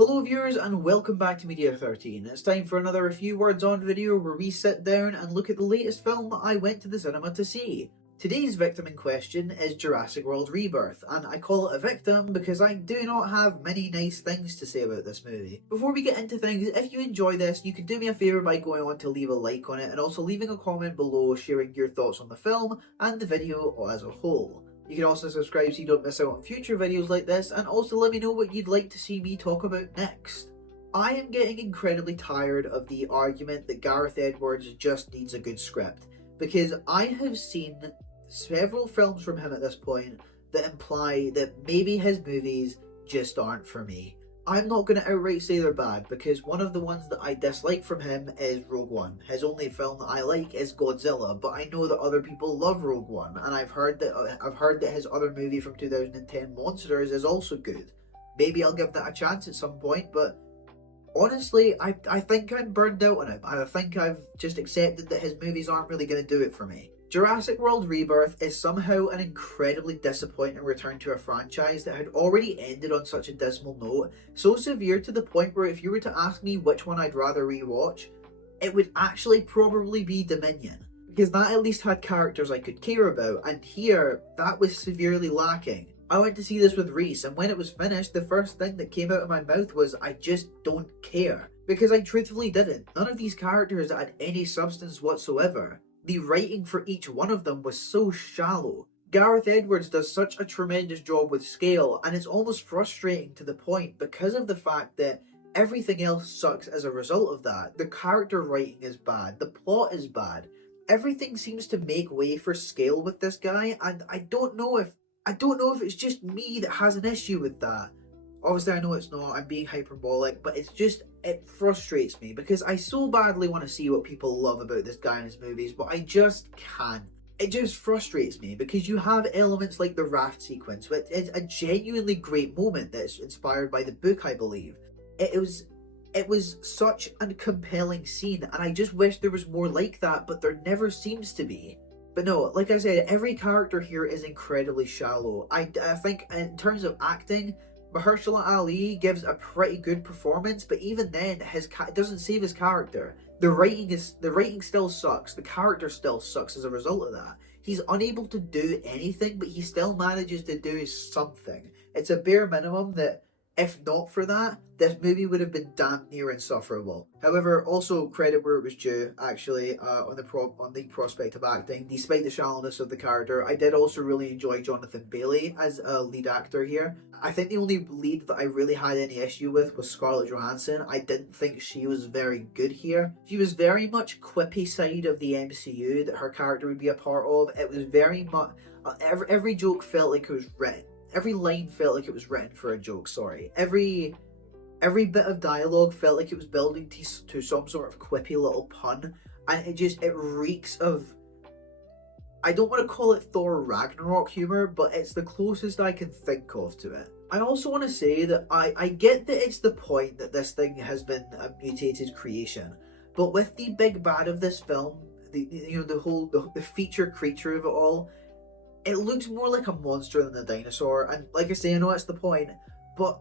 Hello viewers and welcome back to Media 13. It's time for another A Few Words On video where we sit down and look at the latest film that I went to the cinema to see. Today's victim in question is Jurassic World Rebirth, and I call it a victim because I do not have many nice things to say about this movie. Before we get into things, if you enjoy this, you can do me a favour by going on to leave a like on it and also leaving a comment below sharing your thoughts on the film and the video as a whole. You can also subscribe so you don't miss out on future videos like this, and also let me know what you'd like to see me talk about next. I am getting incredibly tired of the argument that Gareth Edwards just needs a good script, because I have seen several films from him at this point that imply that maybe his movies just aren't for me. I'm not going to outright say they're bad, because one of the ones that I dislike from him is Rogue One. His only film that I like is Godzilla, but I know that other people love Rogue One, and I've heard that his other movie from 2010, Monsters, is also good. Maybe I'll give that a chance at some point, but honestly, I think I'm burned out on him. I think I've just accepted that his movies aren't really going to do it for me. Jurassic World Rebirth is somehow an incredibly disappointing return to a franchise that had already ended on such a dismal note, so severe to the point where if you were to ask me which one I'd rather rewatch, it would actually probably be Dominion, because that at least had characters I could care about, and here, that was severely lacking. I went to see this with Reese, and when it was finished, the first thing that came out of my mouth was, I just don't care. Because I truthfully didn't. None of these characters had any substance whatsoever. The writing for each one of them was so shallow. Gareth Edwards does such a tremendous job with scale, and it's almost frustrating to the point because of the fact that everything else sucks as a result of that. The character writing is bad, the plot is bad. Everything seems to make way for scale with this guy, and I don't know if it's just me that has an issue with that. Obviously, I know it's not, I'm being hyperbolic, but it frustrates me because I so badly want to see what people love about this guy in his movies, but I just can't. It just frustrates me because you have elements like the raft sequence, which is a genuinely great moment that's inspired by the book, I believe. It was such a compelling scene, and I just wish there was more like that, but there never seems to be. But no, like I said, every character here is incredibly shallow. I think in terms of acting, Mahershala Ali gives a pretty good performance, but even then, it doesn't save his character. The writing still sucks. The character still sucks as a result of that. He's unable to do anything, but he still manages to do something. It's a bare minimum that, if not for that, this movie would have been damn near insufferable. However, also credit where it was due, actually, on the prospect of acting. Despite the shallowness of the character, I did also really enjoy Jonathan Bailey as a lead actor here. I think the only lead that I really had any issue with was Scarlett Johansson. I didn't think she was very good here. She was very much quippy side of the MCU that her character would be a part of. It was very much... every joke felt like it was written. Every line felt like it was written for a joke, sorry. Every bit of dialogue felt like it was building to some sort of quippy little pun. And it reeks of... I don't want to call it Thor Ragnarok humour, but it's the closest I can think of to it. I also want to say that I get that it's the point that this thing has been a mutated creation. But with the big bad of this film, the feature creature of it all, it looks more like a monster than a dinosaur, and like I say, I know it's the point, but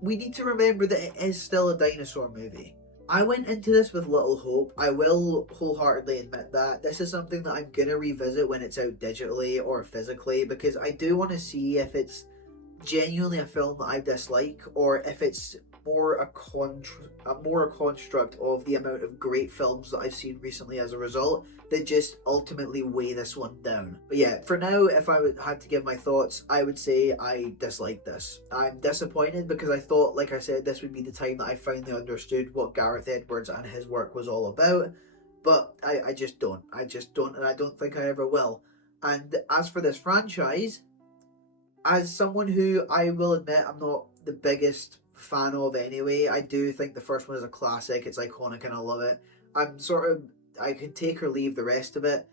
we need to remember that it is still a dinosaur movie. I went into this with little hope. I will wholeheartedly admit that. This is something that I'm going to revisit when it's out digitally or physically, because I do want to see if it's genuinely a film that I dislike, or if it's more a construct of the amount of great films that I've seen recently as a result that just ultimately weigh this one down. But yeah, for now, if I had to give my thoughts, I would say I dislike this. I'm disappointed because I thought, like I said, this would be the time that I finally understood what Gareth Edwards and his work was all about, but I just don't. I just don't, and I don't think I ever will. And as for this franchise, as someone who I will admit I'm not the biggest fan of anyway, I do think the first one is a classic, it's iconic and I love it. I can take or leave the rest of it.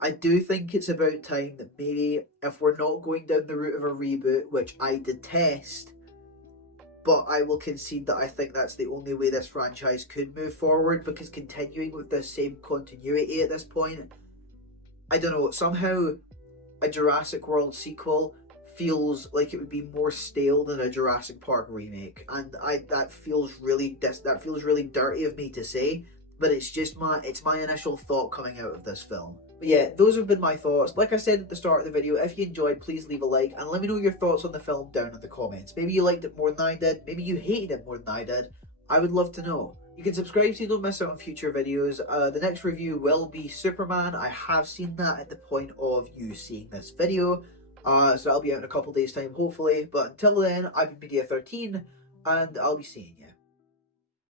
I do think it's about time that maybe if we're not going down the route of a reboot, which I detest, but I will concede that I think that's the only way this franchise could move forward, because continuing with the same continuity at this point, I don't know, somehow a Jurassic World sequel feels like it would be more stale than a Jurassic Park remake, and that feels really dirty of me to say, but it's just my initial thought coming out of this film. But yeah, those have been my thoughts. Like I said at the start of the video, if you enjoyed, please leave a like and let me know your thoughts on the film down in the comments. Maybe you liked it more than I did, maybe you hated it more than I did. I would love to know. You can subscribe so you don't miss out on future videos. The next review will be Superman. I have seen that at the point of you seeing this video. So that'll be out in a couple days time, hopefully. But until then, I've been Media13, and I'll be seeing you.